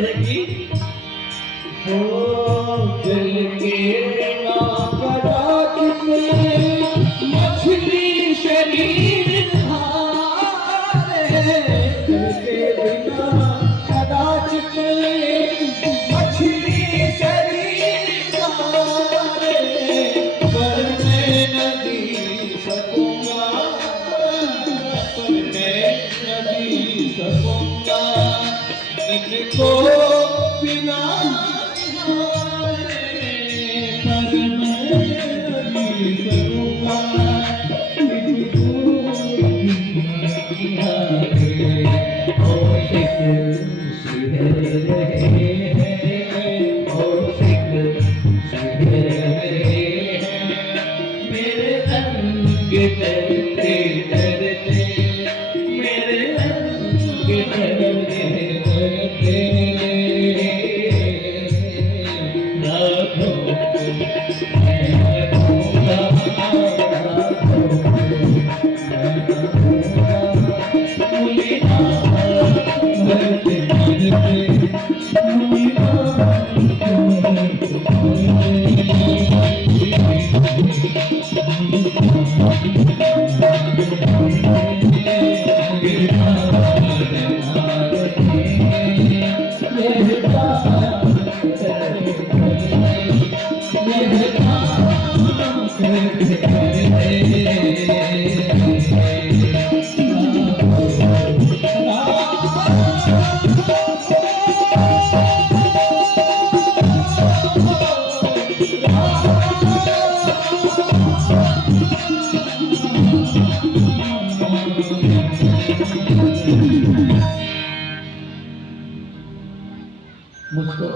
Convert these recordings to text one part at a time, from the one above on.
रहेगी। जल के बिना कदाचित मछली शरीर धारे, जल के बिना कदाचित मछली शरीर धारे, पर मैं नदी सकूंगा, पर मैं नदी सकूंगा इनको बिना, पर मैं नदी सकूंगा इनको बिना। और शिक रहे हैं, और शिक रहे हैं मेरे अंग डरते डरते, मेरे अंग डरते डरते। राधो मैं रखूंगा, राधो मैं रखूंगा, मुलीना मरते मरते, मुलीना मुझको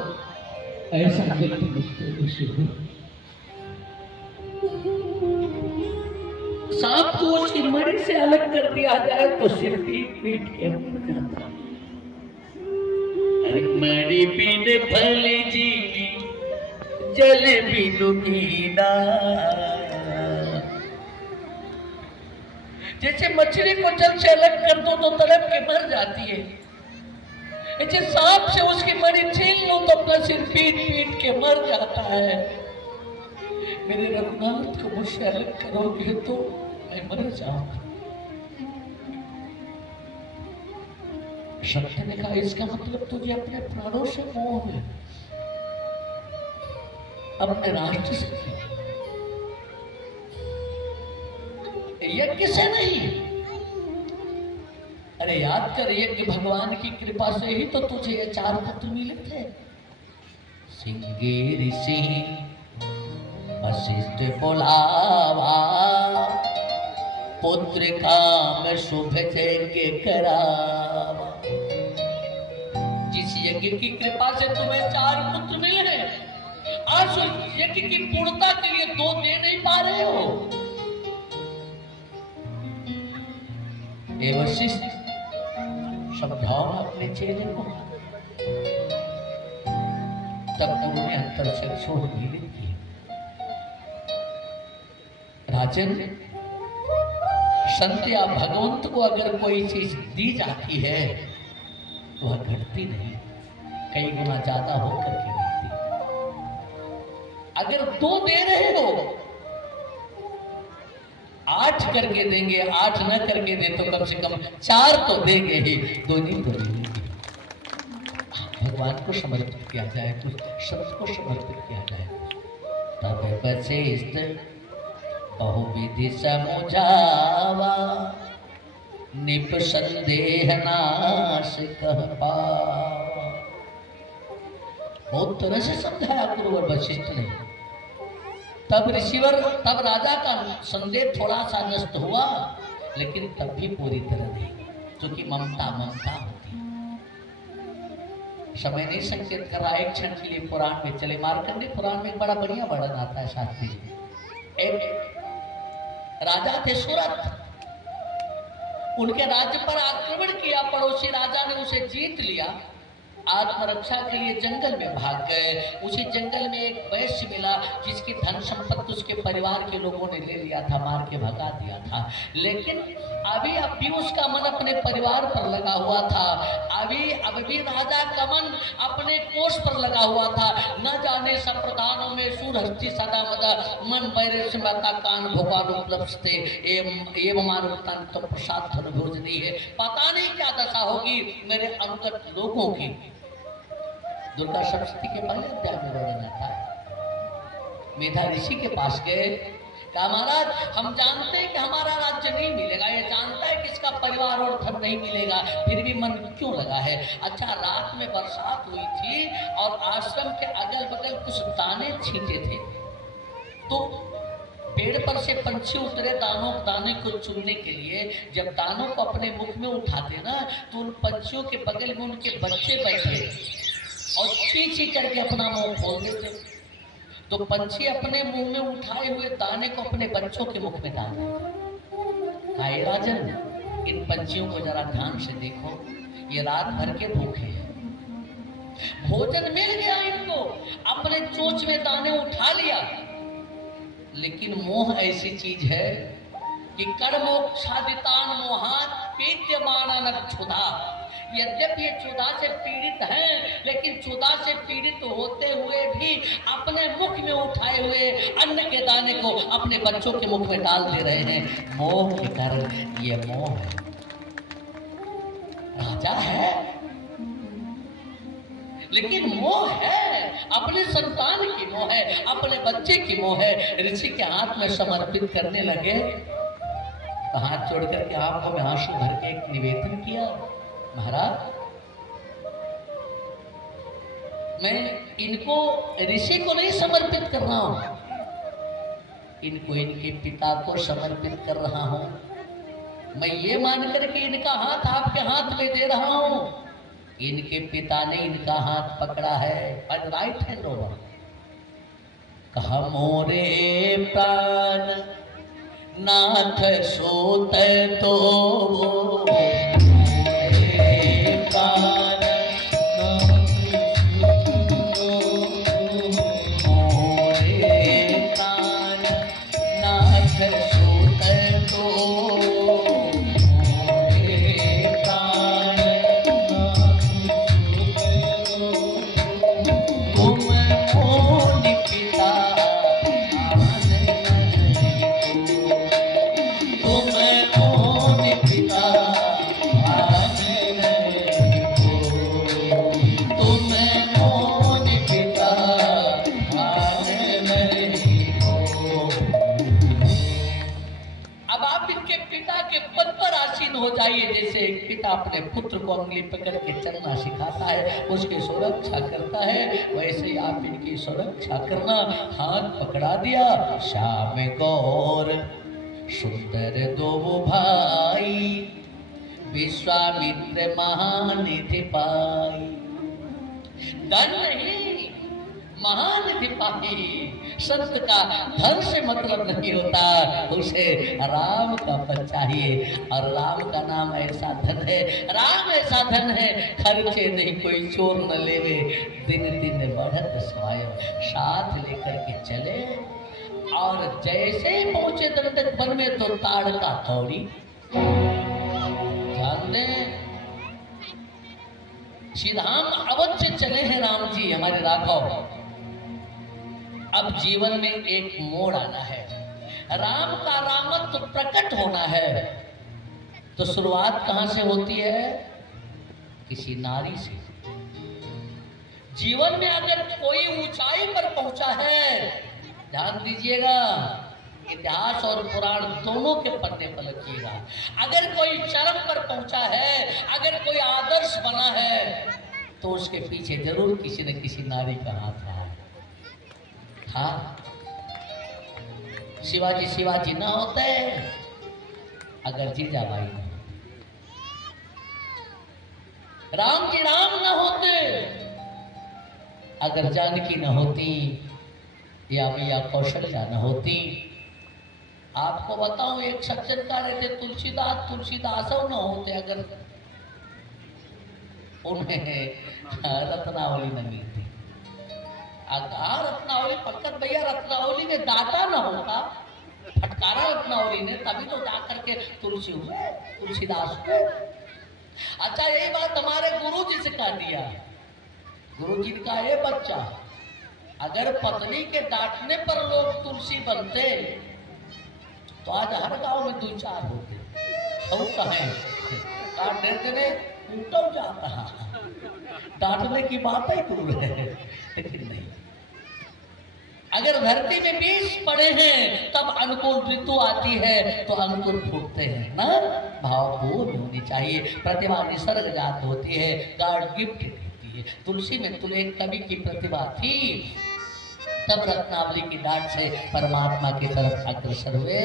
ऐसा व्यक्ति मुझको खुशी हुई। सांप को उसकी मणि से अलग कर दिया जाए तो सिर पीट पीट के मर जाता। मणि बिन फल जीवी, जल बिनु पीना। जैसे मछली को जल से अलग कर दो तो तड़प के मर जाती है, ऐसे सांप से उसकी मणि छीन लो तो अपना सिर पीट पीट के मर जाता है। मेरे रघुनाथ को मुझसे अलग करोगे तो मैं मर जाऊंगा। सत्य ने कहा इसका मतलब तुझे अपने प्राणों से मोह है, अपने राष्ट्र से, यज्ञ से नहीं। अरे याद कर, यज्ञ भगवान की कृपा से ही तो तुझे ये 4 पुत्र मिले थे। सिंगे ऋषि वशिष्ठ बोलावा, पुत्र काम शुभ यज्ञ करावा। जिस यज्ञ की कृपा से तुम्हें 4 पुत्र मिले हैं, आज उस यज्ञ की पूर्णता के लिए 2 दे नहीं पा रहे हो। ए वशिष्ठ, समझाओ अपने चेले को। तब उन्होंने अंतर से छोड़ दी थी। राजन, संत या भगवंत को अगर कोई चीज दी जाती है तो वह घटती नहीं, कई गुना ज्यादा होकर के मिलती। अगर 2 दे रहे हो, 8 करके देंगे, 8 न करके दे तो कम से कम 4 तो देंगे ही, 2 नहीं तो देंगे। भगवान को समर्पित किया जाए, कुछ शब्द को समर्पित किया जाए। तब वशिष्ठ बहुविधि समुझावा, निप संदेह नाश कह पावा। बहुत तरह से समझाया गुरुवर वशिष्ठ ने। तब राजा का संदेह थोड़ा सा नष्ट हुआ, लेकिन तब भी पूरी तरह नहीं, क्योंकि ममता होती। समय नहीं संकेत कर रहा, एक क्षण के लिए पुराण में चले। मार्कंडेय पुराण में एक बड़ा बढ़िया वर्णन आता है शास्त्री जी। एक राजा थे सुरथ, उनके राज्य पर आक्रमण किया, पड़ोसी राजा ने उसे जीत लिया। आत्मरक्षा के लिए जंगल में भाग गए। उसी जंगल में एक वैश्य मिला जिसकी धन संपत्ति उसके परिवार के लोगों ने ले लिया था, मार के भगा दिया था। लेकिन अब भी उसका मन अपने परिवार पर लगा हुआ था। अब भी राजा का मन अपने कोष पर लगा हुआ था। न जाने सब प्रधानों में सूरहस्ती सदा मदा मन बैरे से माता कान भोपाल उपलब्ध एवं मानवतान तो प्रसाद धन भोजनी है। पता नहीं क्या दशा होगी मेरे अंगत लोगों की। दुर्गा सप्तशती के पहले अध्याय में वर्णन आता है। मेधा ऋषि के पास गए, कहा महाराज हम जानते हैं कि हमारा राज्य नहीं मिलेगा, ये जानता है कि इसका परिवार और धन नहीं मिलेगा, फिर भी मन क्यों लगा है? अच्छा, रात में बरसात हुई थी और आश्रम के अगल बगल कुछ दाने छींटे थे, तो पेड़ पर से पंछी उतरे दाने को चुनने के लिए। जब दानों को अपने मुख में उठाते ना, तो उन पंछियों के बगल में उनके बच्चे बैठे और ची ची करके अपना मुंह खोल देते। तो पंछी अपने मुंह में उठाए हुए दाने को अपने बच्चों के मुख में डाल देते। हाय राजन, इन पंछियों को जरा ध्यान से देखो, ये रात भर के भूखे हैं, भोजन मिल गया इनको, अपने चोंच में दाने उठा लिया, लेकिन मोह ऐसी चीज है कि कर्मोक्षादितान मोहात पीड्यमाना क्षुधा। यद्यपि ये क्षुधा से पीड़ित हैं, लेकिन क्षुधा से पीड़ित होते हुए भी अपने मुख में उठाए हुए अन्न के दाने को अपने बच्चों के मुख में डाल दे रहे हैं। मोह के कारण, ये मोह है। राजा है लेकिन मोह है, अपने संतान की मोह है, अपने बच्चे की मोह है। ऋषि के हाथ में समर्पित करने लगे तो हाथ जोड़ करके आंखों में आंसू भर के एक निवेदन किया, महाराज मैं इनको ऋषि को नहीं समर्पित कर रहा हूं, इनको इनके पिता को समर्पित कर रहा हूं। मैं ये मान करके इनका हाथ आपके हाथ में दे रहा हूं, इनके पिता ने इनका हाथ पकड़ा है, और राइट हैंड ओवर। कहा मोरे प्राण नाथ सोत तो जैसे एक पिता अपने पुत्र को उंगली पकड़ के चलना सिखाता है, उसकी सुरक्षा करता है, वैसे ही आप इनकी सुरक्षा करना। हाथ पकड़ा दिया, श्याम गौर सुंदर दो भाई, विश्वामित्र महानिधि पाई। धन नहीं, महानिधि पाई। संत का धन से मतलब नहीं होता, उसे राम का पद चाहिए, और राम का नाम ऐसा धन है, राम ऐसा धन है, खर्चे नहीं कोई चोर न लेवे, दिन दिन बढ़त स्वयं। साथ लेकर के चले, और जैसे ही पहुंचे दंडक वन में तो ताड़ का थौड़ी जानते श्रीधाम अवध से चले हैं राम जी हमारे राघव। अब जीवन में एक मोड़ आना है, राम का रामत्व प्रकट होना है। तो शुरुआत कहां से होती है? किसी नारी से। जीवन में अगर कोई ऊंचाई पर पहुंचा है, ध्यान दीजिएगा, इतिहास और पुराण दोनों के पन्ने पलटिएगा। अगर कोई चरम पर पहुंचा है, अगर कोई आदर्श बना है, तो उसके पीछे जरूर किसी न किसी नारी का हाथ रहा है। हाँ, शिवाजी ना होते अगर जीजाबाई न, राम जी राम न होते अगर जानकी न होती, या मैया कौशल्या न होती। आपको बताऊं, एक सज्जन का रहते तुलसीदास न होते अगर, उन्हें रत्नावली न मिलती। अगर रत्नावली पंकज भैया रत्नावली ने डांटा न होता, फटकारा रत्नावली ने, तभी तो जा करके तुलसी हुए, तुलसीदास हुए। अच्छा यही बात हमारे गुरु जी से कह दिया। गुरु जी का ये बच्चा अगर पत्नी के डांटने पर लोग तुलसी बनते तो आज हर गांव में 2-4 होते। तो कहें काट देने टूटो जाता, डांटने की बात ही दूर है। लेकिन नहीं, अगर धरती में बीज पड़े हैं तब अनुकूल ऋतु आती है तो अनुकूल फूटते हैं ना। भावपूर्ण होनी चाहिए, प्रतिभा निसर्ग जात होती है, गॉड गिफ्ट होती है। तुलसी में तुल एक कवि की प्रतिभा थी, तब रत्नावली की डांट से परमात्मा की तरफ अग्रसर हुए।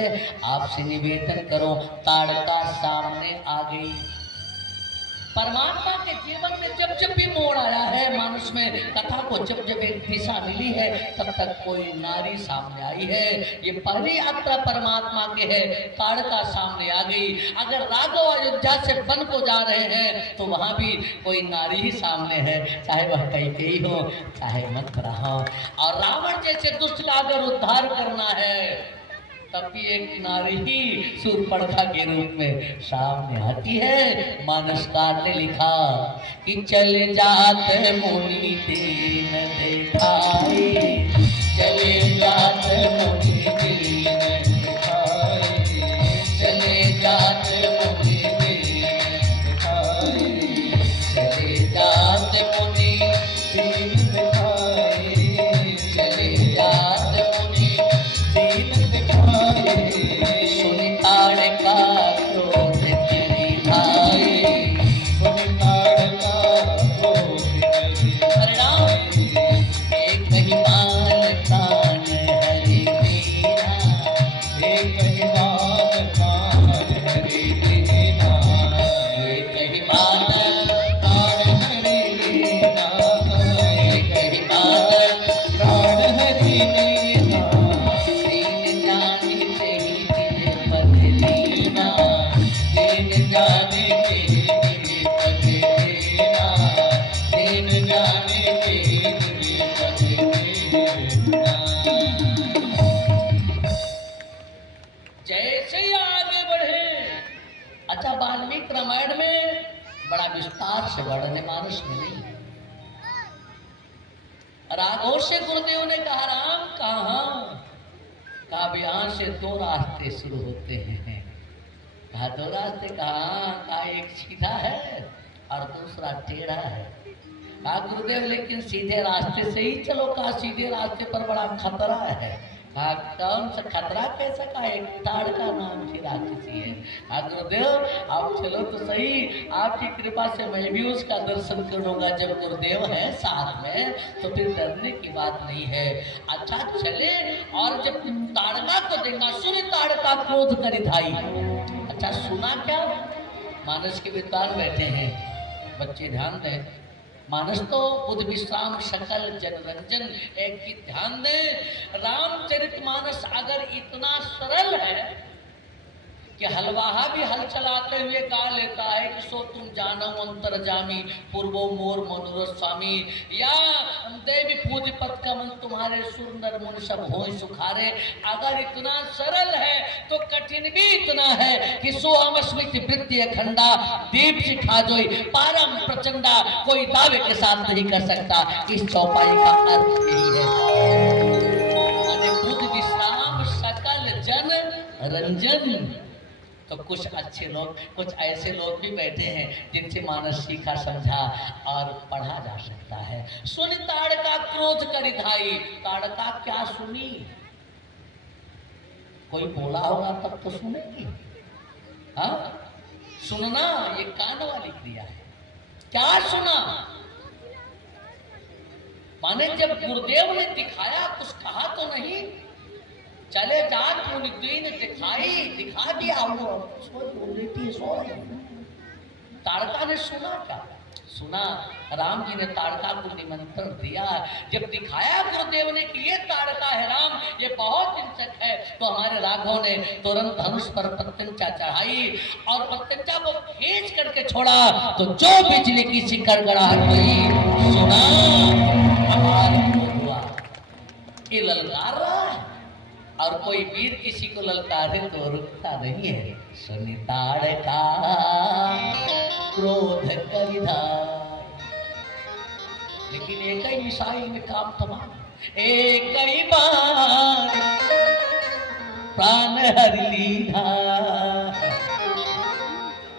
आपसे निवेदन करो, ताड़का सामने आ गई। परमात्मा के जीवन में जब जब भी मोड़ आया है, मानुष में कथा को जब जब एक दिशा मिली है, तब तक कोई नारी सामने आई है। ये पहली यात्रा परमात्मा के है, ताड़का सामने आ गई। अगर राघव अयोध्या से वन को जा रहे हैं तो वहां भी कोई नारी ही सामने है, चाहे वह कैकेयी हो चाहे मथुरा हो। और रावण जैसे दुष्ट का अगर उद्धार करना है तब भी एक नारी ही शूर्पणखा के रूप में सामने आती है। मानसकार ने लिखा कि चले जाते मुनि दीन दिखाई, चले जाते मुनि दीन दिखाई, चले जाते मुनि दीन दिखाई, चले जाते मुनि दीन दिखाई, चले जाते मुनि दीन सुन ताड़का क्रोध तेरी भाई, सुन ताड़का क्रोध तेरी भाई, एक ही मान प्राण हरि तेरा, एक ही मान प्राण हरि तेरा, एक ही मान प्राण हरि तेरा, एक ही मान प्राण हरि तेरा। जैसे ही आगे बढ़े, अच्छा वाल्मीकि रामायण में बड़ा विस्तार से वर्णन है, मानस में नहीं। राघव से गुरुदेव ने कहा, राम कहाँ? कहा यहाँ से 2 रास्ते शुरू होते हैं। कहा 2 रास्ते कहा एक सीधा है और दूसरा टेढ़ा है। कहा गुरुदेव लेकिन सीधे रास्ते से ही चलो। कहा सीधे रास्ते पर बड़ा खतरा है। कहा कौन सा खतरा? कैसा? कहा एक ताड़का नाम की राक्षसी है। कहा गुरुदेव आप चलो तो सही, आपकी कृपा से मैं भी उसका दर्शन करूंगा। जब गुरुदेव है साथ में तो फिर डरने की बात नहीं है। अच्छा चले, और जब ताड़का को देखा, सुने ताड़का क्रोध करी धाई। अच्छा सुना क्या? मानस के विद्वान बैठे हैं, बच्चे ध्यान दें। मानस तो बुध विश्राम सकल जनरंजन, एक की ध्यान दें। रामचरितमानस अगर इतना सरल है कि हलवाहा भी हल चलाते हुए गा लेता है कि सो तुम जानो अंतरजामी पूर्वो मोर मनोरथ स्वामी, या देवी पूज पद कमल तुम्हारे सुर नर मुनि सब होय सुखारे। अगर इतना सरल है तो कठिन भी इतना है कि सो हम स्मृति वृत्ति अखंडा दीप सिखा जोई पारम प्रचंडा, कोई दावे के साथ नहीं कर सकता। इस चौपाई का अर्थ यही है, बुध विश्राम सकल जन रंजन। तो कुछ अच्छे लोग, कुछ ऐसे लोग भी बैठे हैं जिनसे मानस सीखा समझा और पढ़ा जा सकता है। सुन ताड़का क्रोध करी धाई। ताड़का क्या सुनी? कोई बोला होगा तब तो सुनेगी। हाँ सुनना ये कान वाली क्रिया है। क्या सुना? माने जब गुरुदेव ने दिखाया कुछ कहा तो नहीं, चले जात मुनि दीन दिखाई, दिखा दिया। वो सो लेटी सो रही। ताड़का ने सुना क्या? सुना, राम जी ने ताड़का को निमंत्रण दिया। जब दिखाया गुरुदेव ने कि ये ताड़का है राम, ये बहुत हिंसक है, तो हमारे राघव ने तुरंत धनुष पर प्रत्यंचा चढ़ाई और प्रत्यंचा को खींच करके छोड़ा तो जो बिजली की सी गड़गड़ाहट हुई, सुना हमारे हुआ। ये ललकार रहा है और कोई वीर किसी को ललकारे तो रुकता नहीं है। सुनी ताड़का क्रोध करिधार, लेकिन एक ही मिसाइल में काम तमाम, एक ही बार प्राण हर लीधा।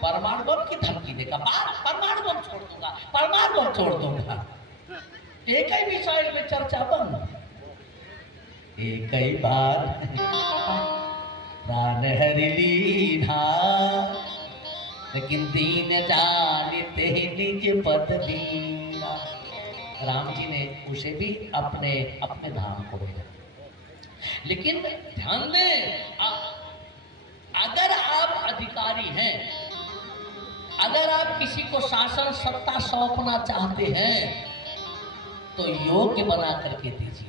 परमाणु बम की धमकी देगा, परमाणु बम छोड़ दूंगा, परमाणु बम छोड़ दूंगा। एक ही मिसाइल में चर्चा बंद। एक ही बार प्राण हर लीधा, लेकिन दीन जानते निज पद दीना। राम जी ने उसे भी अपने अपने धाम को भेजा। लेकिन ध्यान दें, अगर आप अधिकारी हैं, अगर आप किसी को शासन सत्ता सौंपना चाहते हैं तो योग्य बना करके दीजिए।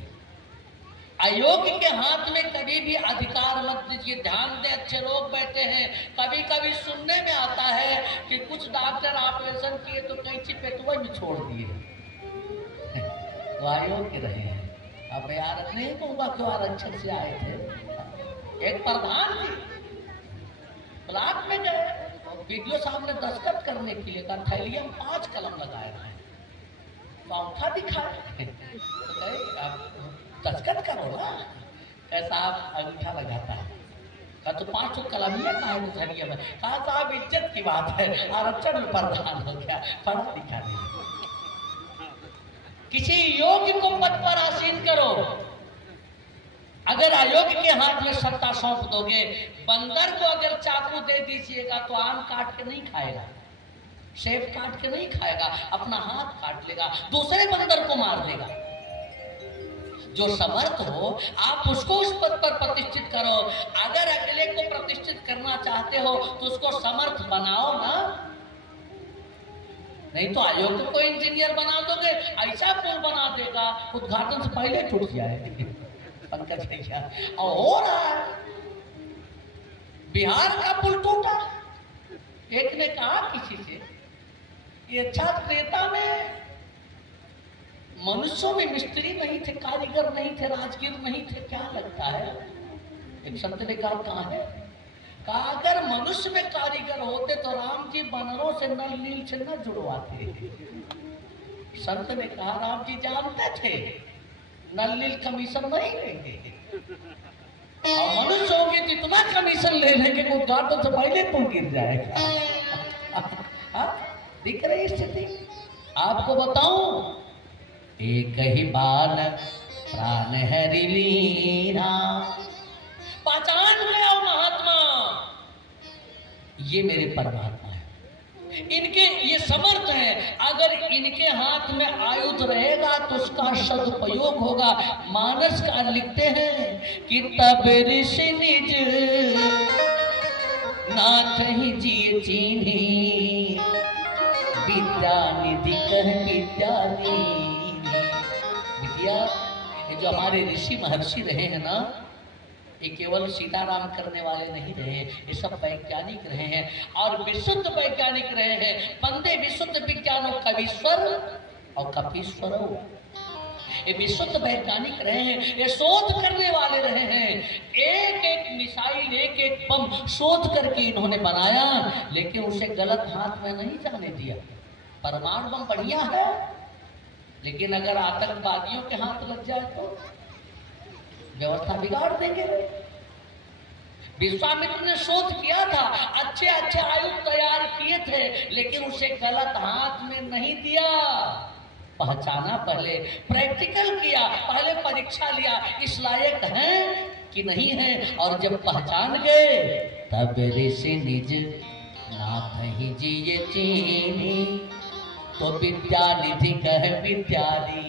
अयोग्य के हाथ में कभी भी अधिकार मत दीजिए। ध्यान दें, अच्छे लोग बैठे हैं, कभी कभी सुनने में आता है कि कुछ डॉक्टर ऑपरेशन किए तो कैंची पेटुआ में छोड़ दिए, तो अयोग्य रहे हैं। अब यार नहीं कहूँगा क्यों आरक्षण से आए थे। एक प्रधान जी ब्लॉक में गए, वीडियो सामने दस्तखत करने के लिए कहा, थैलिया में 5 कलम लगाए हैं, तो अंगूठा दिखाए, दस्तखत करो ना। कैसा आप अंगूठा लगाता है, कहा तो 5 कलमिया कहा है थैलिया में। कहा साहब इज्जत की बात है, आरक्षण में प्रधान हो गया, पढ़ा लिखा नहीं। किसी योग्य को पद पर आसीन करो। अगर अयोग्य के हाथ में सत्ता सौंप दोगे, बंदर को अगर चाकू दे दीजिएगा तो आम काट के नहीं खाएगा, सेब काट के नहीं खाएगा, अपना हाथ काट लेगा, दूसरे बंदर को मार देगा। जो समर्थ हो आप उसको उस पद पर प्रतिष्ठित करो। अगर अगले को प्रतिष्ठित करना चाहते हो तो उसको समर्थ बनाओ ना, नहीं तो अयोग्य को इंजीनियर बना दोगे, ऐसा पुल बना देगा उद्घाटन से पहले टूट जाए। पंकज भैया, और हो रहा है, बिहार का पुल टूटा। एक ने कहा किसी से, ये अच्छा त्रेता में मनुष्यों में मिस्त्री नहीं थे, कारीगर नहीं थे, राजगीर नहीं थे, क्या लगता है? एक संत ने कहा कहाँ है? कहा अगर मनुष्य में कारीगर होते तो राम जी बनरों से नल नील से न जुड़वाते। संत ने कहा राम जी जानते थे नल नील कमीशन नहीं लेंगे, और मनुष्य होंगे तो इतना कमीशन ले लेंगे कि उद्घाटन से पहले पुल गिर जाएगा। दिख रही स्थिति? आपको बताऊं, एक ही बाल प्राण हरि लीना। पहचान गया महात्मा, ये मेरे परमात्मा है, इनके ये समर्थ है। अगर इनके हाथ में आयुध रहेगा तो उसका सदुपयोग होगा। मानस का लिखते हैं कि तब ऋषि निज नाथ ही जिए चीन्ही, विद्या निधि कह विद्यानी। ये जो हमारे ऋषि महर्षि रहे हैं ना, ये केवल सीताराम करने वाले नहीं रहे, ये सब वैज्ञानिक रहे हैं और विशुद्ध वैज्ञानिक रहे हैं। बंदे विशुद्ध विज्ञानो कवीश्वर और कपीश्वरो, ये विशुद्ध वैज्ञानिक रहे हैं, ये शोध करने वाले रहे हैं। एक एक मिसाइल, एक एक बम शोध करके इन्होंने बनाया, लेकिन उसे गलत हाथ में नहीं जाने दिया। परमाणु बम बढ़िया है, लेकिन अगर आतंकवादियों के हाथ लग जाए तो व्यवस्था बिगाड़ देंगे। विश्वामित्र ने शोध किया था, अच्छे अच्छे आयुध तैयार किए थे, लेकिन उसे गलत हाथ में नहीं दिया। पहचाना, पहले प्रैक्टिकल किया, पहले परीक्षा लिया, इस लायक हैं कि नहीं है, और जब पहचान गए तब ऋषि निज नाथ ही जिए चीनी, तो विद्या निधि कह विद्यानी।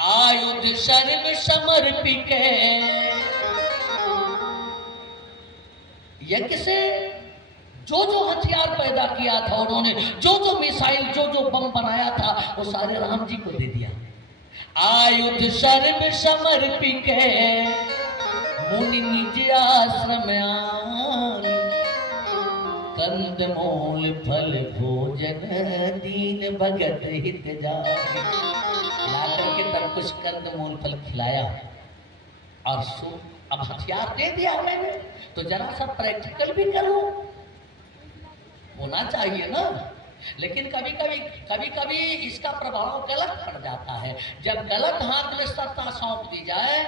आयुध सर्व समर्पित यज्ञ से जो जो हथियार पैदा किया था उन्होंने, जो जो मिसाइल, जो जो बम बनाया था, वो सारे राम जी को दे दिया। आयुध सर्व समर्पिके मुनि निज आश्रम आनी, कंद मूल फल भोजन दीन भगत हित जानी। लाकर के तब कुछ कंद मूल फल खिलाया और अब हथियार दे दिया मैंने, तो जरा सा प्रैक्टिकल भी करो, होना चाहिए ना। लेकिन कभी कभी इसका प्रभाव गलत पड़ जाता है। जब गलत हाथ में सत्ता सौंप दी जाए,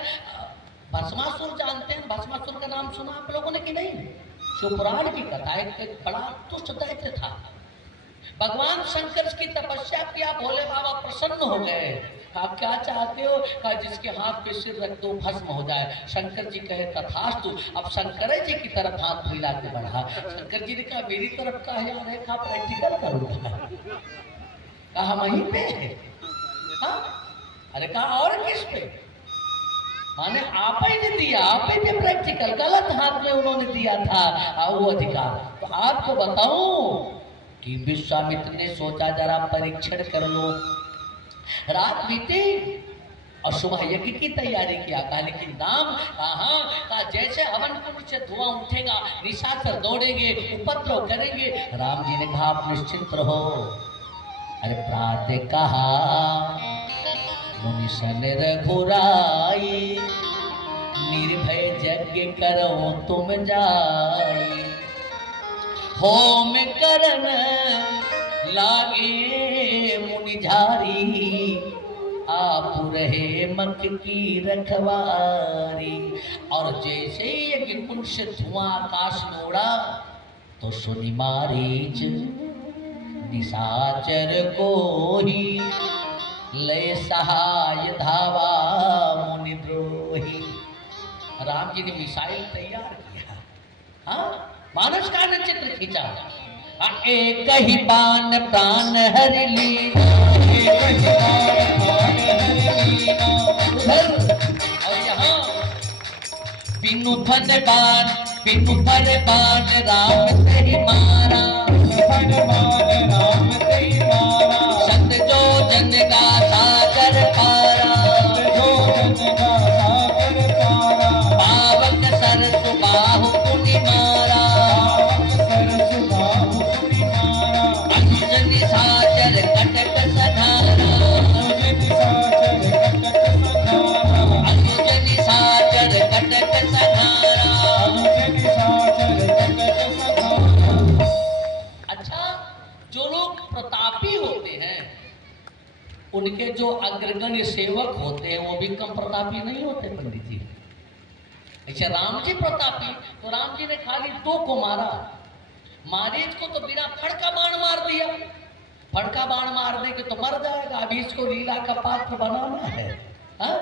भस्मासुर जानते हैं, भस्मासुर का नाम सुना आप लोगों ने कि नहीं? शिवपुराण की कथा, एक बड़ा दुष्ट दैत्य था। भगवान शंकर की तपस्या किया, भोले बाबा प्रसन्न हो गए। आप क्या चाहते हो? कहा जिसके हाथ पे सिर रख दो भस्म हो जाए। शंकर जी कहे तथास्तु। अब शंकर जी की तरफ हाथ फैला के बढ़ा। शंकर जी ने कहा मेरी तरफ का है यार, कहा प्रैक्टिकल करूंगा। कहा वहीं पे है। हाँ? अरे कहा और किस पे? माने आप ही ने दिया, आप ही ने प्रैक्टिकल, गलत हाथ में उन्होंने दिया था वो अधिकार। तो आपको बताऊं कि विश्वामित्र ने सोचा जरा परीक्षण कर लो। रात बीती और सुबह यज्ञ की तैयारी किया। कहा लेकिन राम कहा जैसे हवन कुंड से धुआं उठेगा निशाचर दौड़ेंगे, उपद्रव करेंगे। राम जी ने कहा आप निश्चिंत रहो। अरे प्रातः कहा मुनि सन रघुराई, निर्भय यज्ञ करो तुम जाई, होम करन लागे मुनि झारी, आप रहे मक की रखवारी। और जैसे ही यज्ञ कुंड से धुआं आकाश में उड़ा तो सुनि मारीच निशाचर को ही, लय सहाय धावा मुनि द्रोही। राम जी ने मिसाइल तैयार किया, हाँ मानस का चित्र खींचा। एक ही बाण प्राण हर लीना, और यहाँ बिनु फन बाण, बिनु फन बाण राम से ही मारा, राम से ही मारा। सत जो जन का सागर पारा, पावक सरसु बाहु पुनि मारा, निशाचर कटक सधारा, अनुज निशाचर कटक सधारा। अच्छा, जो लोग प्रतापी होते हैं उनके जो अग्रगण्य सेवक होते हैं वो भी कम प्रतापी नहीं होते पंडित जी। अच्छा राम जी प्रतापी, तो राम जी ने खाली 2 को मारा। मारीच को तो बिना फड़का बाण मार दिया। फड़का बाण मारने के तो मर जाएगा, अभी इसको लीला का पात्र बनाना है। हा?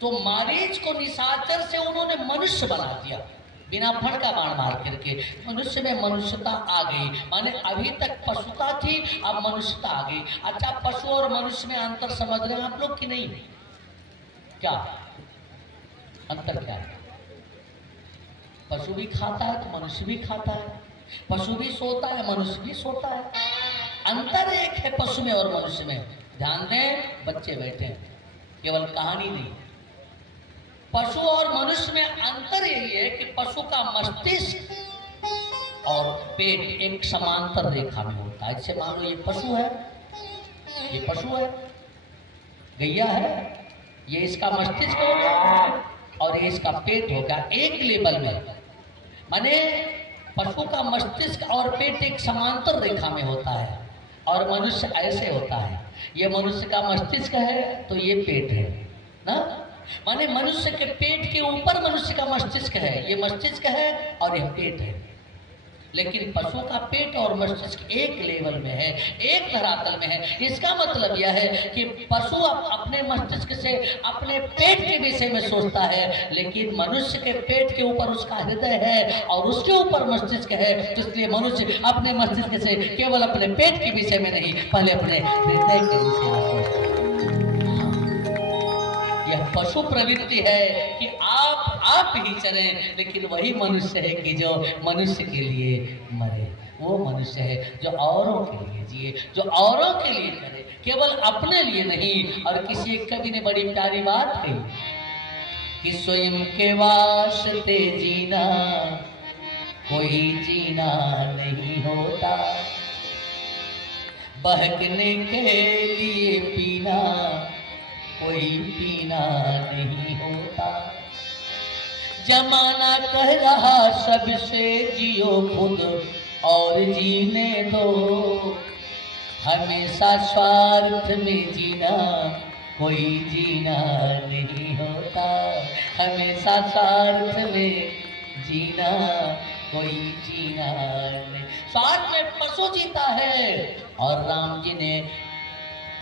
तो मारीच को निशाचर से उन्होंने मनुष्य बना दिया। बिना फड़का बाण मार करके मनुष्य में मनुष्यता आ गई। माने अभी तक पशुता थी, अब मनुष्यता आ गई। अच्छा पशु और मनुष्य में अंतर समझ रहे हैं आप लोग कि नहीं? क्या अंतर क्या है? पशु भी खाता है तो मनुष्य भी खाता है, पशु भी सोता है मनुष्य भी सोता है। अंतर एक है पशु में और मनुष्य में। ध्यान दें बच्चे बैठे हैं, केवल कहानी नहीं। पशु और मनुष्य में अंतर यही है कि पशु का मस्तिष्क और पेट एक समांतर रेखा में होता है। जैसे मान लो ये पशु है, ये पशु है, गैया है, ये इसका मस्तिष्क हो गया और ये इसका पेट हो गया एक लेवल में। माने पशु का मस्तिष्क और पेट एक समांतर रेखा में होता है और मनुष्य ऐसे होता है। ये मनुष्य का मस्तिष्क है तो ये पेट है ना। माने मनुष्य के पेट के ऊपर मनुष्य का मस्तिष्क है, ये मस्तिष्क है और यह पेट है। लेकिन पशु का पेट और मस्तिष्क एक लेवल में है, एक धरातल में है। इसका मतलब यह है कि पशु अपने मस्तिष्क से अपने पेट के विषय में सोचता है, लेकिन मनुष्य के पेट के ऊपर उसका हृदय है और उसके ऊपर मस्तिष्क है। इसलिए मनुष्य अपने मस्तिष्क से केवल अपने पेट के विषय में नहीं, पहले अपने हृदय के विषय में सोचता है। यह पशु प्रवृत्ति है कि आप आप ही चलें, लेकिन वही मनुष्य है कि जो मनुष्य के लिए मरे, वो मनुष्य है जो औरों के लिए जिए, जो औरों के लिए करे, केवल अपने लिए नहीं। और किसी एक कवि ने बड़ी प्यारी बात कही कि स्वयं के वास्ते जीना कोई जीना नहीं होता, बहकने के लिए पीना कोई पीना नहीं होता। जमाना कह रहा सबसे जियो खुद और जीने दो, हमेशा स्वार्थ में जीना कोई जीना नहीं होता, हमेशा स्वार्थ में जीना कोई जीना नहीं। स्वार्थ में पशु जीता है और राम जी ने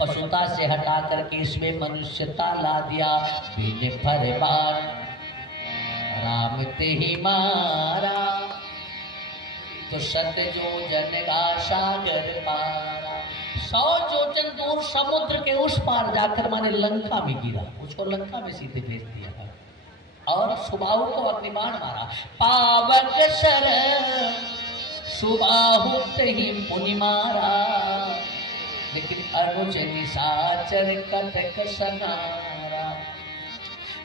पशुता से हटा करके इसमें मनुष्यता ला दिया। बिन फरमान राम ते ही मारा, तो सत जोजन का सागर पारा। 100 जोजन दूर समुद्र के उस पार जाकर माने लंका में गिरा, उसको लंका में सीधे भेज दिया और सुबाहु को अग्निबाण मारा। पावक सर सुबाहु ही पुनि मारा, लेकिन अनुज निशाचर कटक संहारा।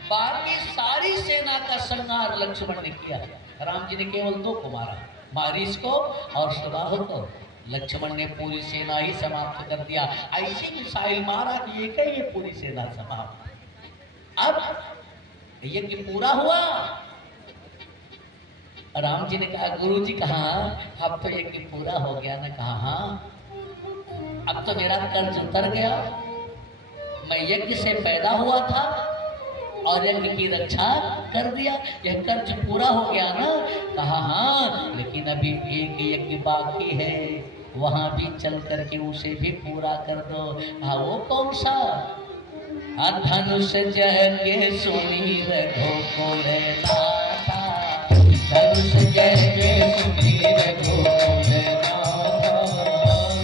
बाकी सारी सेना का संहार लक्ष्मण ने किया, राम जी ने केवल 2 को मारा, मारीच को और सुबाहु को। लक्ष्मण ने पूरी सेना ही समाप्त कर दिया। ऐसी मिसाइल मारा कि एक ही ये पूरी सेना समाप्त। अब यज्ञ पूरा हुआ। राम जी ने कहा गुरु जी कहा अब तो यज्ञ पूरा हो गया ना? कहा हाँ, अब तो मेरा कर्ज उतर गया, मैं यज्ञ से पैदा हुआ था और यज्ञ की रक्षा कर दिया, यह कर्ज पूरा हो गया ना? कहा हाँ, लेकिन अभी एक यज्ञ बाकी है, वहां भी चल करके उसे भी पूरा कर दो। हाँ, वो कौन सा? धनुष जय सुनी रघुकुल नाथा, धनुष जय सुनी रघुकुल नाथा,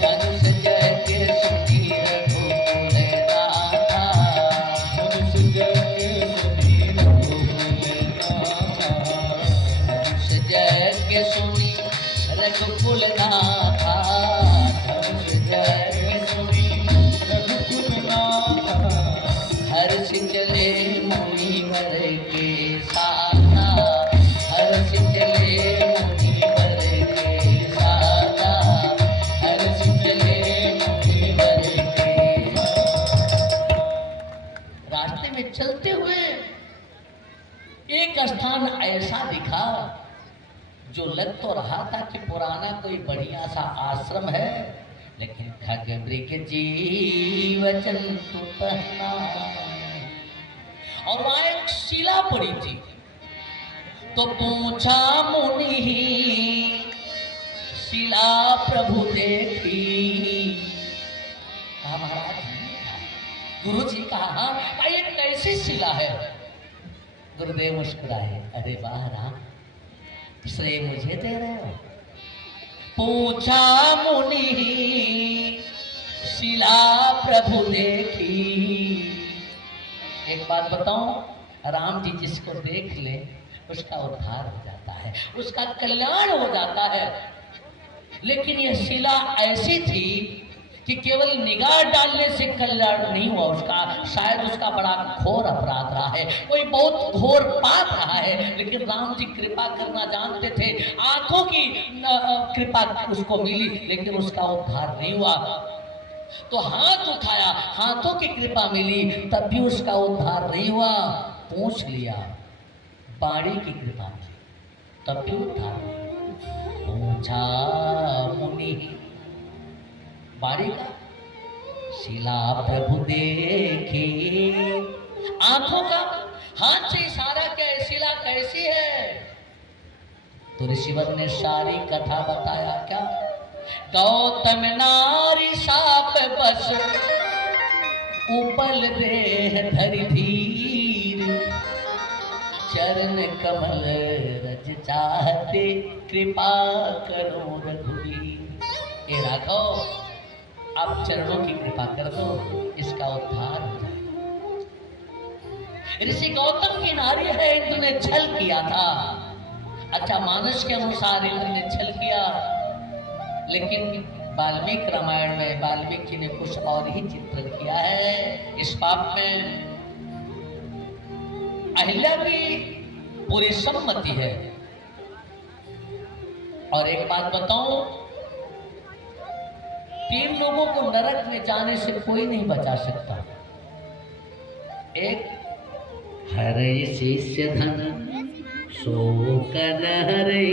धनुष जय सुनी रघुकुल नाथा, धनुष जय सुनी रघुकुल नाथा, धनुष जय सुनी रघुकुल नाथा, धनुष जय सुनी रघुकुल नाथा, हर्ष चले मुनिवर के साथा, हर्ष चले मुनिवर के साथा, हर्ष चले मुनिवर के। रास्ते में चलते हुए एक स्थान ऐसा दिखा जो लग तो रहा था कि पुराना कोई बढ़िया सा आश्रम है, लेकिन खग मृग जीव जंतु पहना, और वहां एक शिला पड़ी थी। तो पूछा मुनि शिला प्रभु देखी, कहा महाराज गुरु जी कहा ये कैसी शिला है? गुरुदेव मुस्कुराए, अरे वाह राम, श्रेय मुझे दे रहे हो? पूछा मुनि शिला प्रभु देखी। एक बात बताऊं, राम जी जिसको देख ले उसका उद्धार हो जाता है, उसका कल्याण हो जाता है। लेकिन यह शिला ऐसी थी कि केवल निगाह डालने से कल्याण नहीं हुआ उसका, शायद उसका बड़ा घोर अपराध रहा है, कोई बहुत घोर पाप रहा है। लेकिन राम जी कृपा करना जानते थे, आंखों की कृपा उसको मिली, लेकिन उसका उद्धार नहीं हुआ। तो हाथ उठाया, हाथों की कृपा मिली, तब भी उसका उद्धार नहीं हुआ। पूछ लिया, बाड़ी की कृपा मिली, तब भी उद्धार नहीं। पूछा मुनि बाड़ी का, शिला प्रभु देखे, आंखों का, हाथ से इशारा किया, शिला कैसी है? तो ऋषिवर ने सारी कथा बताया। क्या? गौतम नारी साप बस उपल देह धरि धीर, चरण कमल रज चाहते कृपा करो रघुवीर। ए राघव, आप चरणों की कृपा कर दो, इसका उद्धार हो जाए। ऋषि गौतम की नारी है, इंद्र ने छल किया था। अच्छा, मानस के अनुसार इंद्र ने छल किया, लेकिन वाल्मीकि रामायण में वाल्मीकि ने कुछ और ही चित्रण किया है इस पाप में। अहिल्या की पूरी सम्मति है। और एक बात बताऊं, 3 लोगों को नरक में जाने से कोई नहीं बचा सकता। एक, हरे शिष्य धन सो कर हरे,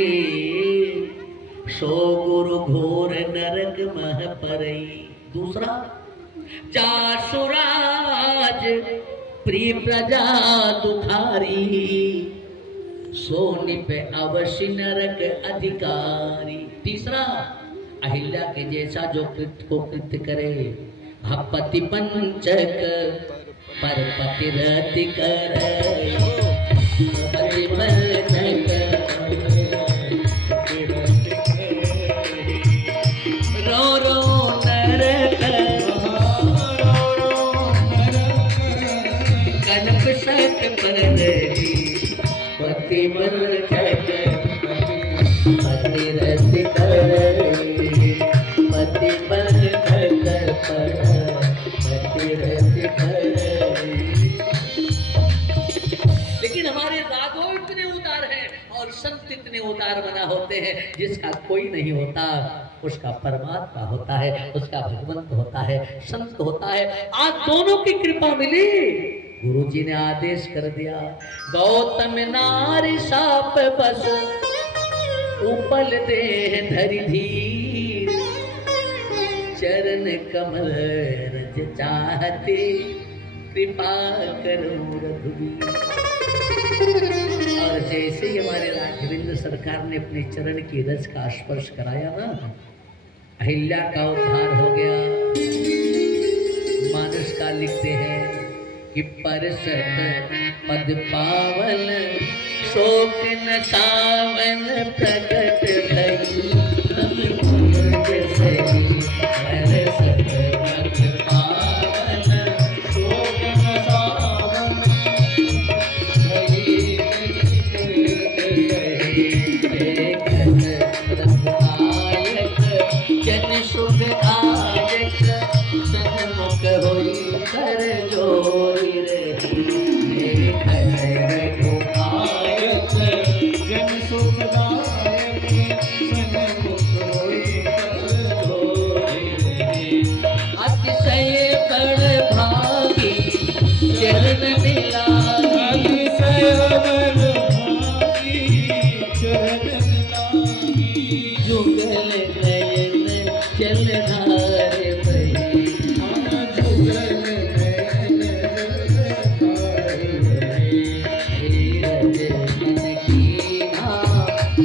सो गुरु घोर नरक मह परई। दूसरा, जासुराज प्रिय प्रजा दुखारी, सोनि पे अवश्य नरक अधिकारी। तीसरा, अहिल्या के जैसा जो कृत्य को कृत्य करे, पति पंचक पर पति रति करे, पति पंचक रो रो नरक, कनक सत पर पति पंचक पति रति करे, पति पंचक पर पति रति करे। लेकिन हमारे राघव इतने उदार हैं और संत इतने उदार बना होते हैं, जिसका कोई नहीं होता उसका परमात्मा होता है, उसका भगवंत होता है, संत होता है। आज दोनों की कृपा मिली। गुरु जी ने आदेश कर दिया, गौतम नारी साप बस उपल देह धरि धीर, चरण कमल रज चाहते, कृपा करो रघुवीर। और जैसे ही हमारे राघवेंद्र सरकार ने अपने चरण की रज का स्पर्श कराया ना, अहिल्या का उद्धार हो गया। मानस का लिखते हैं कि परसत पद पावन, शोक न सावन प्रकट भई,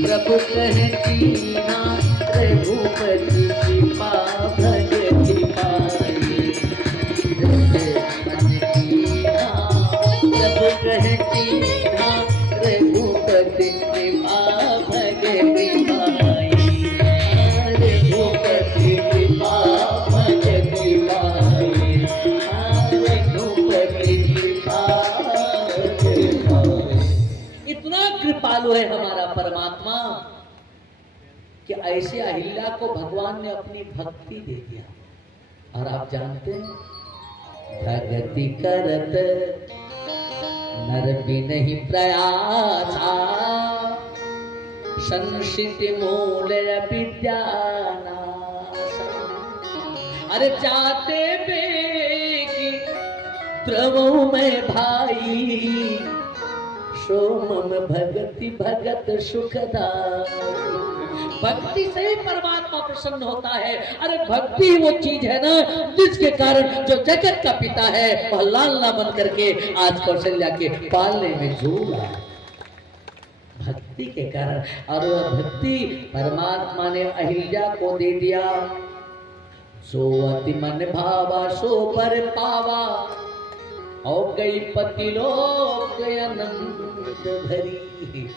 प्रभु कहती ना रघुपति कृपा भगति पाई, प्रभु कहती ना रघुपति कृपा भगति पाई, रघुपति कृपा भगति पाई, रघुपति कृपा भगति पाई। इतना कृपालु है हमारा परमात्मा कि ऐसे अहिल्या को भगवान ने अपनी भक्ति दे दिया। और आप जानते हैं, भगति करत नर भी नहीं प्रयासा, संसित मूल विद्यानाशा। अरे जाते बेगी द्रवों में भाई, सोमम भगति भगत सुखदाई। भक्ति से ही परमात्मा प्रसन्न होता है। अरे भक्ति वो चीज है ना, जिसके कारण जो जगत का पिता है वह लालना बन करके आज कौशल्या के पालने में झूल रहा है, भक्ति के कारण। और वह भक्ति परमात्मा ने अहिल्या को दे दिया। सो अति मन भावा सो पर पावा, और गई पति लोक आनंद भरी।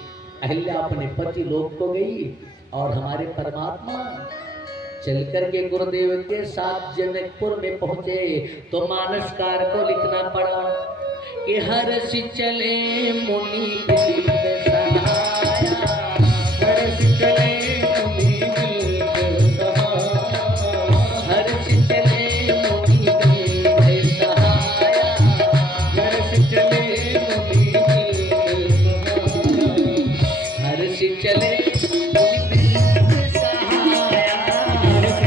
अहिल्या अपने पति लोक को गई और हमारे परमात्मा चल करके गुरुदेव के साथ जनकपुर में पहुंचे तो मानसकार को लिखना पड़ा कि हर्ष चले मुनि बिल्व सहाया, हर्ष चले मुनि बिल्व सहाया, हर्ष चले मुनि बिल्व सहाया, हर्ष चले मुनि बिल्व सहाया, हर्ष चले मुनि बिल्व सहाया, हर्ष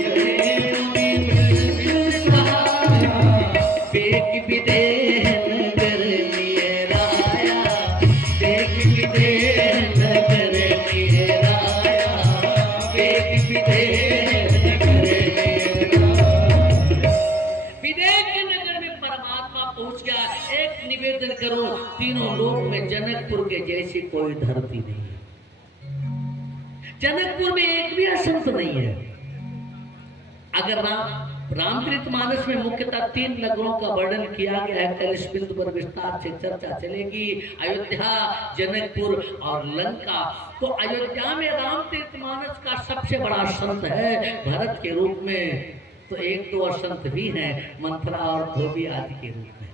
चले मुनि बिल्व सहाया, बेग विदेह नगर नियराया, बेग विदेह नगर नियराया, बेग विदेह नगर नियराया। विदेह के नगर में परमात्मा पहुंच गया। एक निवेदन करो, तीनों लोक में जनकपुर के जैसी कोई धरती नहीं है। जनकपुर में एक भी असंत नहीं है। अगर रामचरितमानस में मुख्यतः 3 नगरों का वर्णन किया गया है। कल इस बिंदु पर विस्तार से चर्चा चलेगी। अयोध्या, जनकपुर और लंका। तो अयोध्या में रामचरितमानस का सबसे बड़ा संत है भरत के रूप में। तो 1-2 असंत भी हैं, मंथरा और धोबी आदि के रूप में।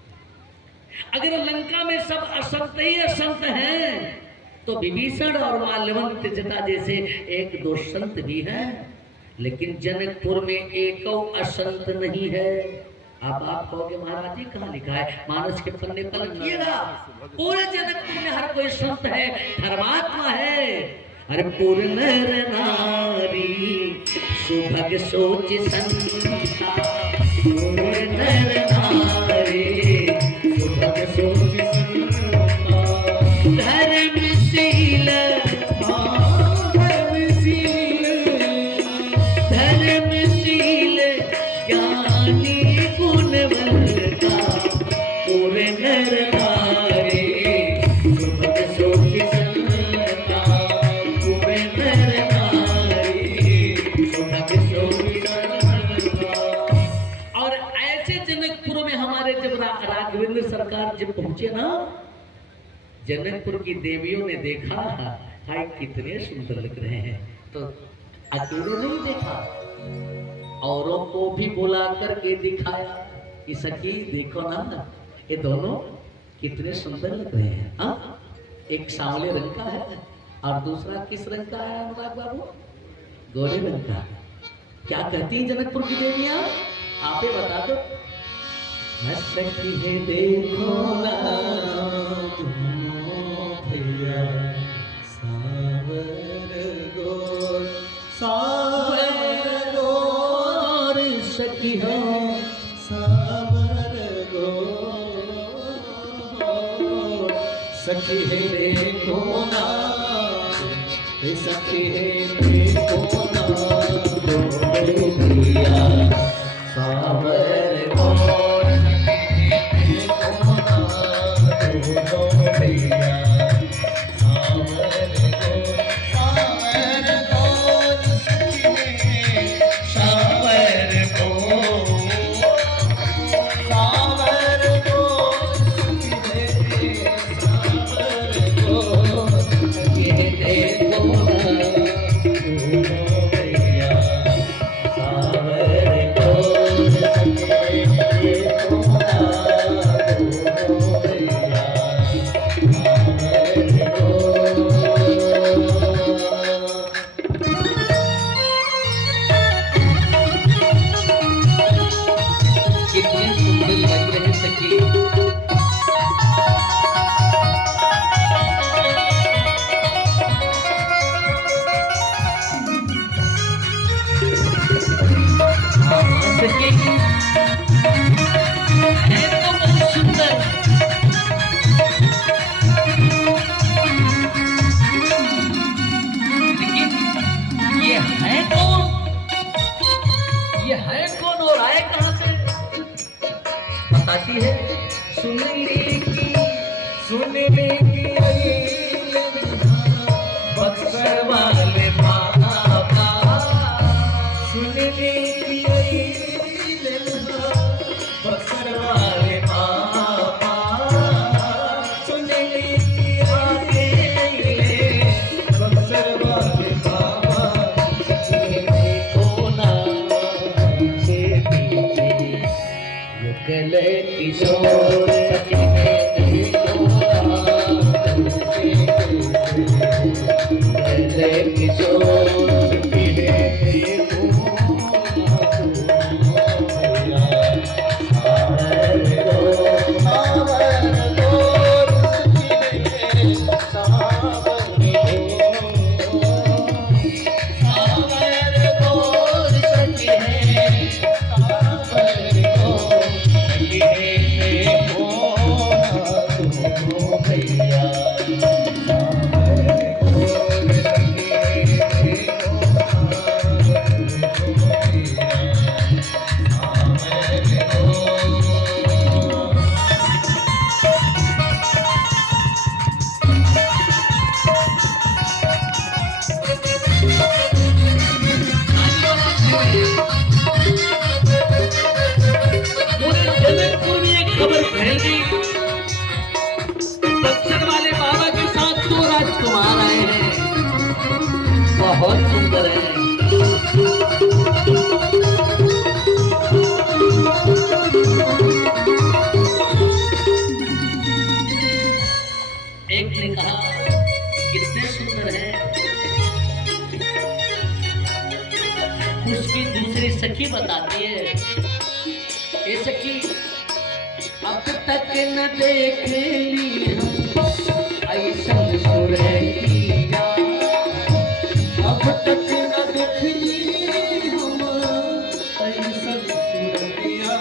अगर लंका में सब असंत ही असंत हैं, तो विभीषण और माल्यवंत जटा जैसे 1-2 संत भी हैं। लेकिन जनकपुर में एक असंत नहीं है। अब आप कहोगे महाराज जी कहाँ लिखा है? मानस के पन्ने पर लिखिएगा। पूरे जनकपुर में हर कोई संत है, धर्मात्मा है। अरे पूर्ण नर नारी सुभग सोच संता, पूर्ण नर नारी सुभग सोच संता, धर्मशील धर्मशील ज्ञानी गुणवंता, पूरे नर नारी सुभग सोच संता, पूरे नर नारी सुभग सोच संता। और ऐसे जनकपुर में हमारे जब राघवेंद्र सरकार जब पहुंचे ना, जनकपुर की देवियों ने देखा, हाय कितने सुंदर लग रहे हैं। तो अकेले नहीं देखा, औरों को भी बुला करके दिखाया कि सखी देखो ना, ये दोनों कितने सुंदर लग रहे हैं। हाँ, एक सांवले रंग का है और दूसरा किस रंग का है अनुराग बाबू? गोरे रंग का। क्या कहती है जनकपुर की देवियां? आप ही बता दो। सखी है देखो ना भैया सावर गोर, सावर गोर सखी हो सावर गोर, सखी है देखो ना, सखी है देखो ना भैया सावर गोर, देखो ना भैया सावर गोर, सावर गोर, सखी है सावर गोर, सावर गोर, सखी है सावर गोर, सखी है देखो ना भैया सावर गोर, सखी है देखो ना भैया सावर गोर। कितने सुंदर लग रहे सखी। सखी है तो बहुत सुंदर। लेकिन ये है कौन? ये है कौन और आए कहां से? बताती है। सुन ले की बक्सर वाले बाबा, सुन ले की बक्सर वाले बाबा, सुन ले की बक्सर वाले बाबा, देखो ना पीछे पीछे युगल किशोर, उसकी दूसरी सखी बताती है, ये सखी अब तक न देख ली हम ऐसन सुरतिया, अब तक न देखली हम ऐसन सूरतिया,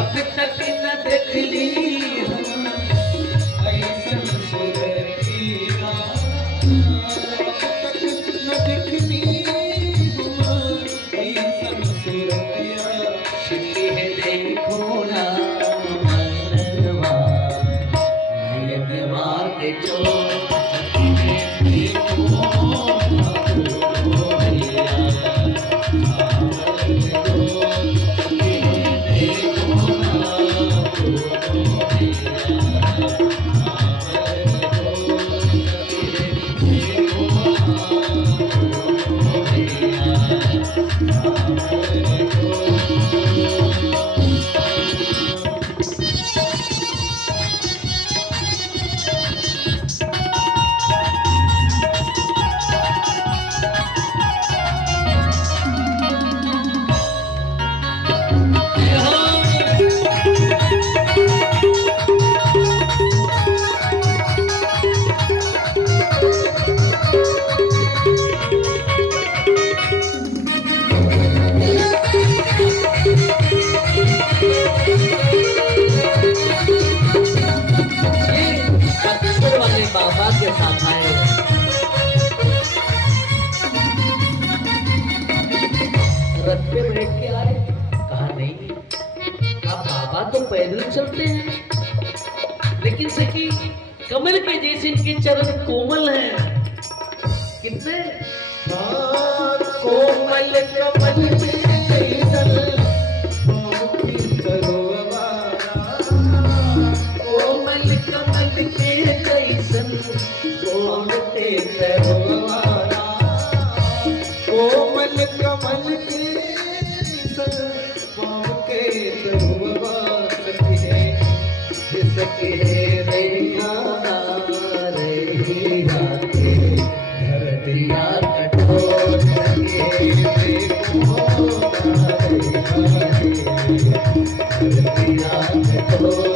अब तक न देख ली हम ऐसन सूरतिया, अब तक न देखली हम ऐसन सूरतिया। सखी है देखो ना मनवा नयनवा के चोर, सखी है देखो ना भैया, सखी है देखो ना अक्सर वाले बाबा के साथ आए। रथ पे बैठ के आए, कहा नहीं आप बाबा तो पैदल चलते हैं, लेकिन सखी कमल के जैसे इनके चरण कोमल हैं। कितने कोमल कमल में कैसन मोती करोवारा, कोमल कमल के जैसन कोमते करोवारा, कोमल कमल के कैसन मोते करोवारा। सखी है रैयाना रैया के धरतिया कठोर, सखी देखो धरतिया कठोर,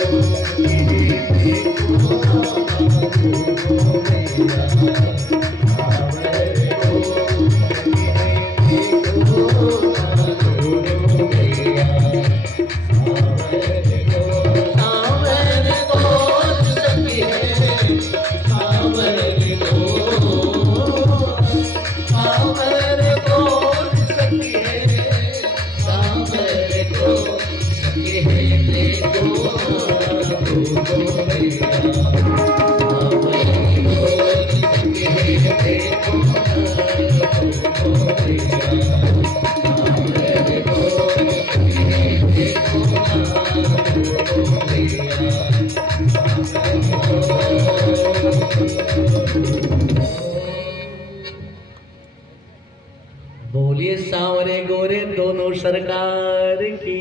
बोलिए सांवरे गोरे दोनों सरकार की।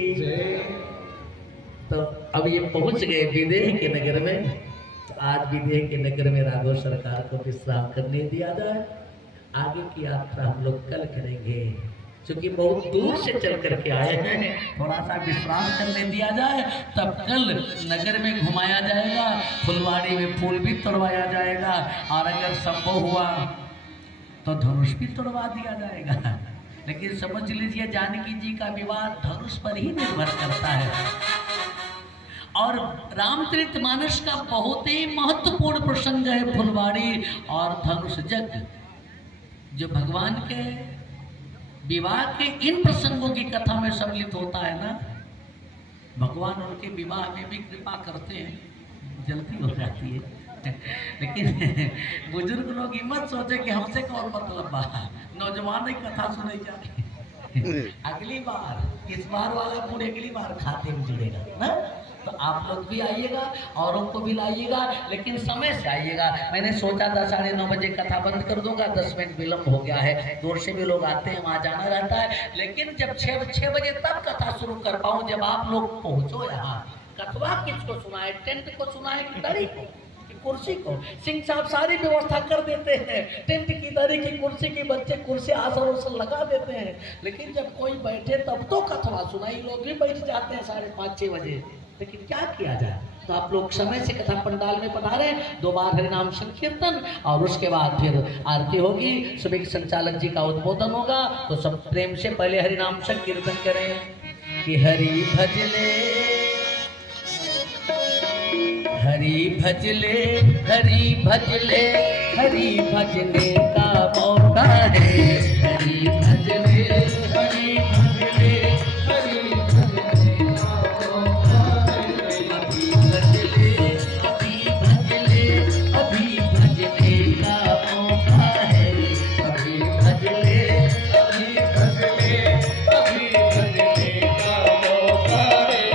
तो अब ये पहुंच गए विदेह के नगर में। तो आज विदेह के नगर में राघव सरकार को विश्राम करने दिया जाए। आगे की यात्रा हम लोग कल करेंगे, क्योंकि बहुत दूर से चल करके आए हैं, थोड़ा सा विश्राम करने दिया जाए, तब कल नगर में घुमाया जाएगा, फुलवाड़ी में फूल भी तोड़वाया जाएगा, और अगर संभव हुआ तो धनुष भी तोड़वा दिया जाएगा। लेकिन समझ लीजिए जानकी जी का विवाह धनुष पर ही निर्भर करता है। और रामचरितमानस का बहुत ही महत्वपूर्ण प्रसंग है फुलवाड़ी और धनुष यज्ञ, जो भगवान के विवाह के इन प्रसंगों की कथा में सम्मिलित होता है ना। भगवान उनके विवाह में भी कृपा करते हैं, जल्दी हो जाती है। लेकिन बुजुर्ग लोग हिम्मत सोचे कि हमसे कौन मतलब बा, नौजवान की कथा सुनाई जाती। अगली बार इस बार वाला पूरे अगली बार खाते में जुड़ेगा ना। तो आप लोग भी आइएगा, औरों को भी लाइएगा, लेकिन समय से आइएगा। मैंने सोचा था 9:30 बजे कथा बंद कर दूंगा, 10 मिनट विलम्ब हो गया है, दूर से भी लोग आते हैं, वहाँ जाना रहता है। लेकिन जब 6 बजे तब कथा शुरू कर पाऊँ, जब आप लोग पहुँचो यहाँ। कथवा किसको सुनाए, टेंट को सुनाए कि दरी को, कि कुर्सी को सिंह साहब सारी व्यवस्था कर देते हैं, टेंट की दरी की कुर्सी की, बच्चे कुर्सी आसन उसन लगा देते हैं, लेकिन जब कोई बैठे तब तो कथवा सुनाई, लोग भी बैठ जाते हैं 5:30-6 बजे, लेकिन क्या किया जाए। तो आप लोग समय से कथा पंडाल में पधारे, 2 बार हरिनाम संकीर्तन और उसके बाद फिर आरती होगी, सभी संचालक जी का उद्बोधन होगा। तो सब प्रेम से पहले हरिनाम संकीर्तन करें कि हरि भजले हरि भजले हरि भजले हरि भजने का मौका है, हरि भजले हरि भजले हरि भजने का मौका है, अभी भजले अभी भजने का मौका है, अभी भजले अभी भजने का मौका है।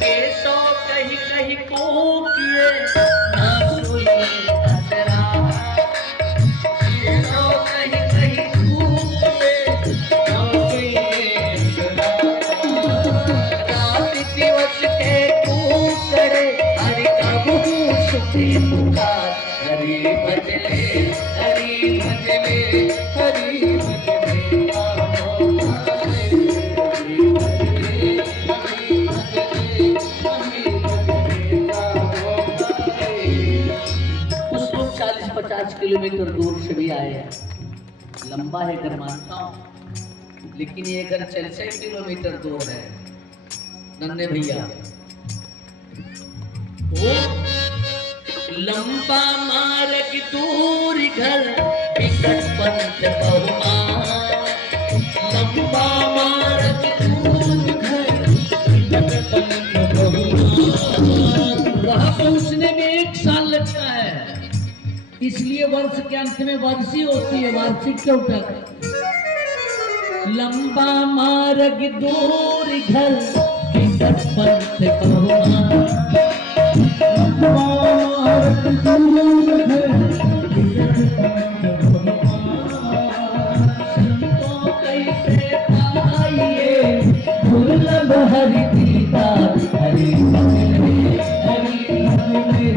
केशव कहीं कहीं कूकिए ना सुइए असरा, केशव कहीं कहीं कूकिए ना सुइए असरा, रात दिवस के कूकड़े हरि कबू सुखी पुकार, हरि भजले हरि भजले हरि भजले का मौका है, हरि भजले हरि भजले हरि भजले का मौका है। कुछ लोग 40-50 किलोमीटर दूर से भी आए हैं, लंबा है घर मानता हूँ, लेकिन ये घर 6 किलोमीटर दूर है। नन्हे भैया ओ लंबा मार्ग दूर घर विकट पंथ बहुमान, लंबा मार्ग दूर घर विकट पंथ बहुमान। वहां पहुंचने में 1 साल लगता है, इसलिए वर्ष के अंत में वर्षी होती है, वार्षिक क्यों तक। लंबा मार्ग दूर घर विकट पंथ बहुमान, संतों कैसे पाइए दुर्लभ हरि दीदार, हरि भजले हरि भजले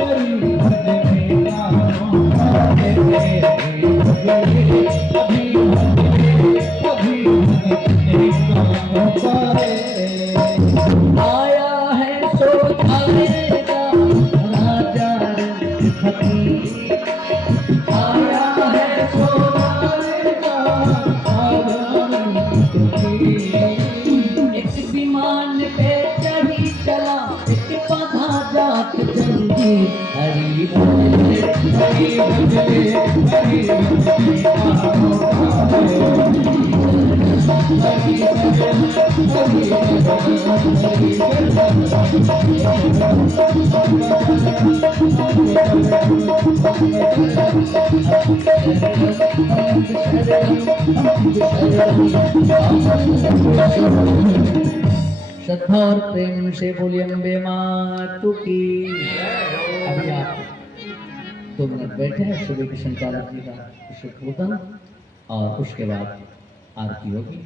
हरि भजले का मौका है, हरि भजले अभी भजले अभी भजले का मौका है। आया है सो आएगा राजा रंग फकीर, आया है सो आएगा राजा रंग फकीर। एक विमान पे चढ़ी चला एक बाधा जात जल्दी, हरि भजले हरि भजले हरि भजले का मौका है, हरि श्रद्धा और प्रेम से बोलिए अम्बे मातु की। अभी आप 2 मिनट बैठे हैं, सुबह के संचालक जी का उद्बोधन और उसके बाद आरती होगी।